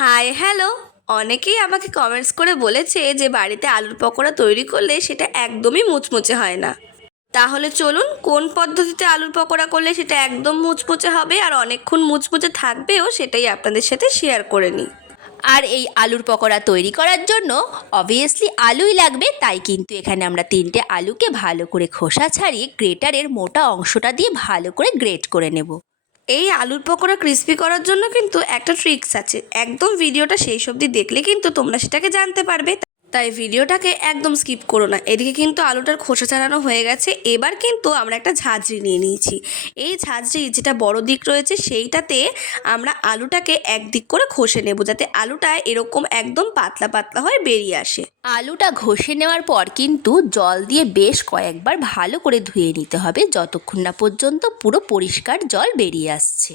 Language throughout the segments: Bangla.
হাই হ্যালো অনেকেই আমাকে কমেন্টস করে বলেছে যে বাড়িতে আলুর পকোড়া তৈরি করলে সেটা একদমই মুচমুচে হয় না। তাহলে চলুন, কোন পদ্ধতিতে আলুর পকোড়া করলে সেটা একদম মুচমুচে হবে আর অনেকক্ষণ মুচমুচে থাকবেও সেটাই আপনাদের সাথে শেয়ার করে নিই। আর এই আলুর পকোড়া তৈরি করার জন্য অবভিয়াসলি আলুই লাগবে, তাই কিন্তু এখানে আমরা তিনটে আলুকে ভালো করে খোসা ছাড়িয়ে গ্রেটারের মোটা অংশটা দিয়ে ভালো করে গ্রেট করে নেব। এই আলুর পকোড়া ক্রিস্পি করার জন্য কিন্তু একটা ট্রিক্স আছে। একদম ভিডিওটা সেই সবজি দেখলে কিন্তু তোমরা সেটাকে জানতে পারবে। তাই ভিডিওটাকে একদম স্কিপ করো না। এদিকে কিন্তু আলুটার খোসা ছাড়ানো হয়ে গেছে। এবার কিন্তু আমরা একটা ঝাঁঝরি নিয়ে নিয়েছি। এই ঝাঁঝরি যেটা বড় দিক রয়েছে, সেইটাতে আমরা আলুটাকে একদিক করে ঘষে নেব যাতে আলুটা এরকম একদম পাতলা পাতলা হয়ে বেরিয়ে আসে। আলুটা ঘষে নেওয়ার পর কিন্তু জল দিয়ে বেশ কয়েকবার ভালো করে ধুয়ে নিতে হবে। যতক্ষণ না পর্যন্ত পুরো পরিষ্কার জল বেরিয়ে আসছে।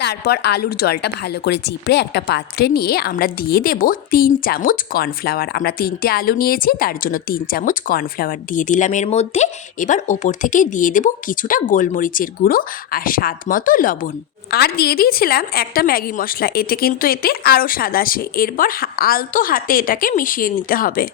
তারপর আলুর জলটা ভালো করে চিপড়ে একটা পাত্রে নিয়ে আমরা দিয়ে দেব তিন চামচ কর্নফ্লাওয়ার। আমরা তিনটে আলু নিয়েছি, তার জন্য তিন চামচ কর্নফ্লাওয়ার দিয়ে দিলাম এর মধ্যে। এবার ওপর থেকে দিয়ে দেব কিছুটা গোলমরিচের গুঁড়ো আর স্বাদ মতো লবণ। আর দিয়ে দিয়েছিলাম একটা ম্যাগি মশলা, এতে কিন্তু এতে আরও স্বাদ আসে। এরপর আলতো হাতে এটাকে মিশিয়ে নিতে হবে।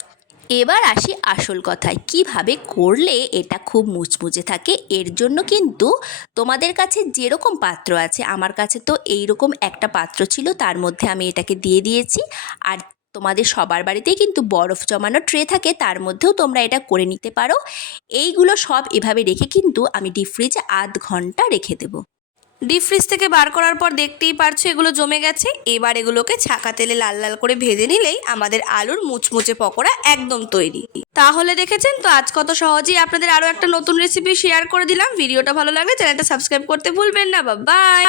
এবার আসি আসল কথায়। কীভাবে করলে এটা খুব মুচমুচে থাকে? এর জন্য কিন্তু তোমাদের কাছে যেরকম পাত্র আছে, আমার কাছে তো এই রকম একটা পাত্র ছিল, তার মধ্যে আমি এটাকে দিয়ে দিয়েছি। আর তোমাদের সবার বাড়িতেই কিন্তু বরফ জমানো ট্রে থাকে, তার মধ্যেও তোমরা এটা করে নিতে পারো। এইগুলো সব এভাবে রেখে কিন্তু আমি ডিপ ফ্রিজে আধ ঘণ্টা রেখে দেবো। ডিপ ফ্রিজ থেকে বার করার পর দেখতেই পারছ এগুলো জমে গেছে। এবার এগুলোকে ছাকা তেলে লাল লাল করে ভেজে নিলেই আমাদের আলুর মুচমুচে পকোড়া একদম তৈরি। তাহলে দেখেছেন তো আজ কত সহজেই আপনাদের আরও একটা নতুন রেসিপি শেয়ার করে দিলাম। ভিডিওটা ভালো লাগলে চ্যানেলটা সাবস্ক্রাইব করতে ভুলবেন না। বাই